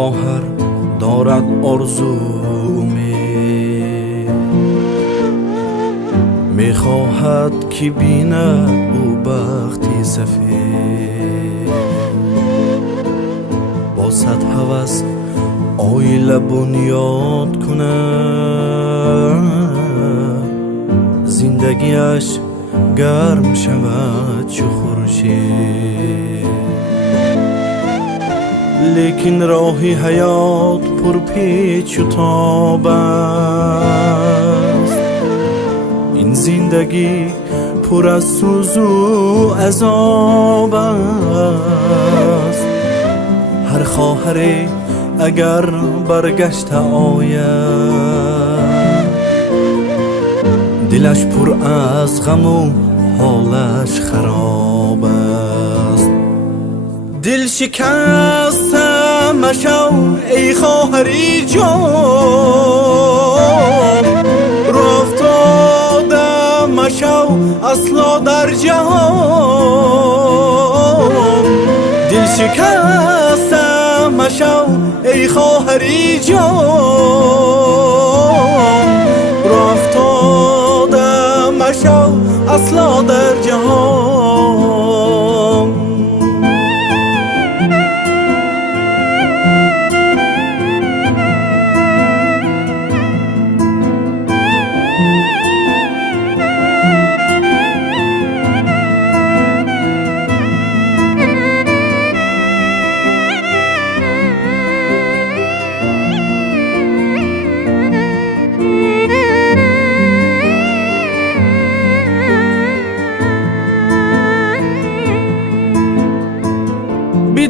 خواهر دارد آرزو میخواهد که بیند او بختی سفید با صد هوس آیله بنیاد کند زندگیش گرم شود چو خورشید لیکن راهی حیات پر پیچ و تاب است این زندگی پر از سوز و عذاب است هر خواهری اگر برگشت آید دلش پر از غم و حالش خراب است دل شکستم مشو ای خواهری جان راه افتادم مشو اصلا در جهان دل شکستم مشو ای خواهری جان راه افتادم مشو اصلا در جهان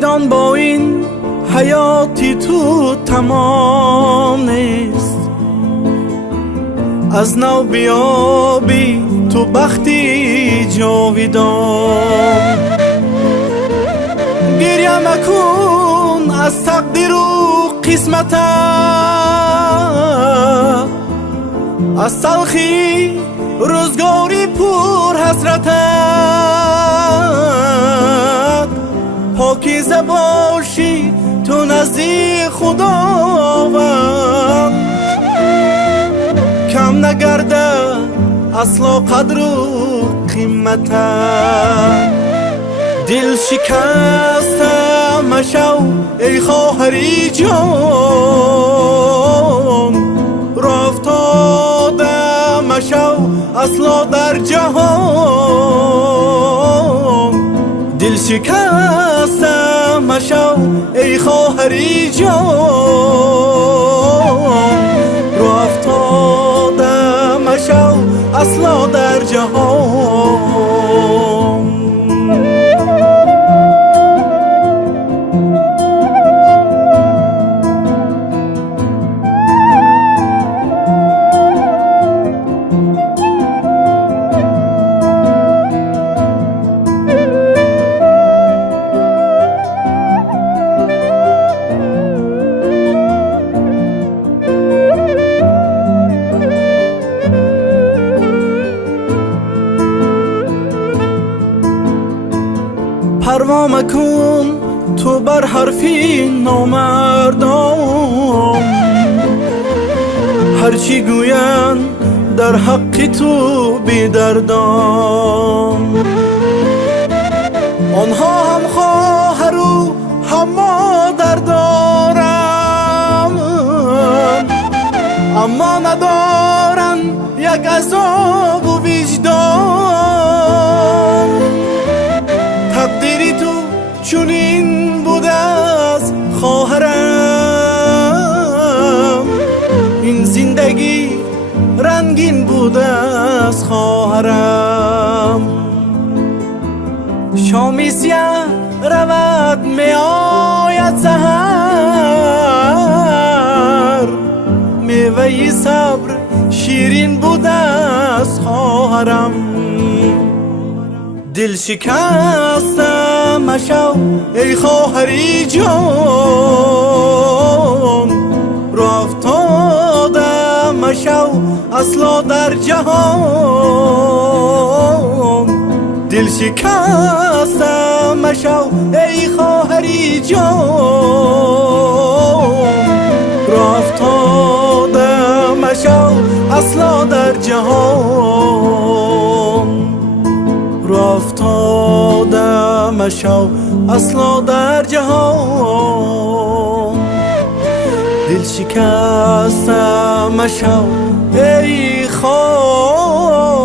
بدان با این حیاتی تو تمام نیست از نو بیابی تو بختی جاویدان گریه مکن از تقدیر و قسمت از تلخی روزگاری پر حسرت پاکیزه باشی تو نزدیک خداوند کم نگرده اصلا قدر و قیمت دل شکسته مشو ای خواهری جان راه افتاده مشو اصلا در جهان دل شکسته مشو ای خواهری جان راه افتاده مشو اصلا در جهان پروا مکن تو بر حرفی نامردان هرچی گویند در حق تو بی‌دردان آنها هم خواهر و هم مادر دارند اما ندارند یک عذاب و وجدان تقدیری تو چونین بوده از خواهرم این زندگی رنگین بوده از خواهرم شامی سیه رود می آید سحر میوه صبر شیرین بوده از خواهرم دل شکسته مشو ای خواهری جان راه افتاده مشو اصلا در جهان دل شکسته مشو ای خواهری جان اصلا در جهان. رو افتاده مشو اصلا در جهان. دل شکسته مشو ای خواهری،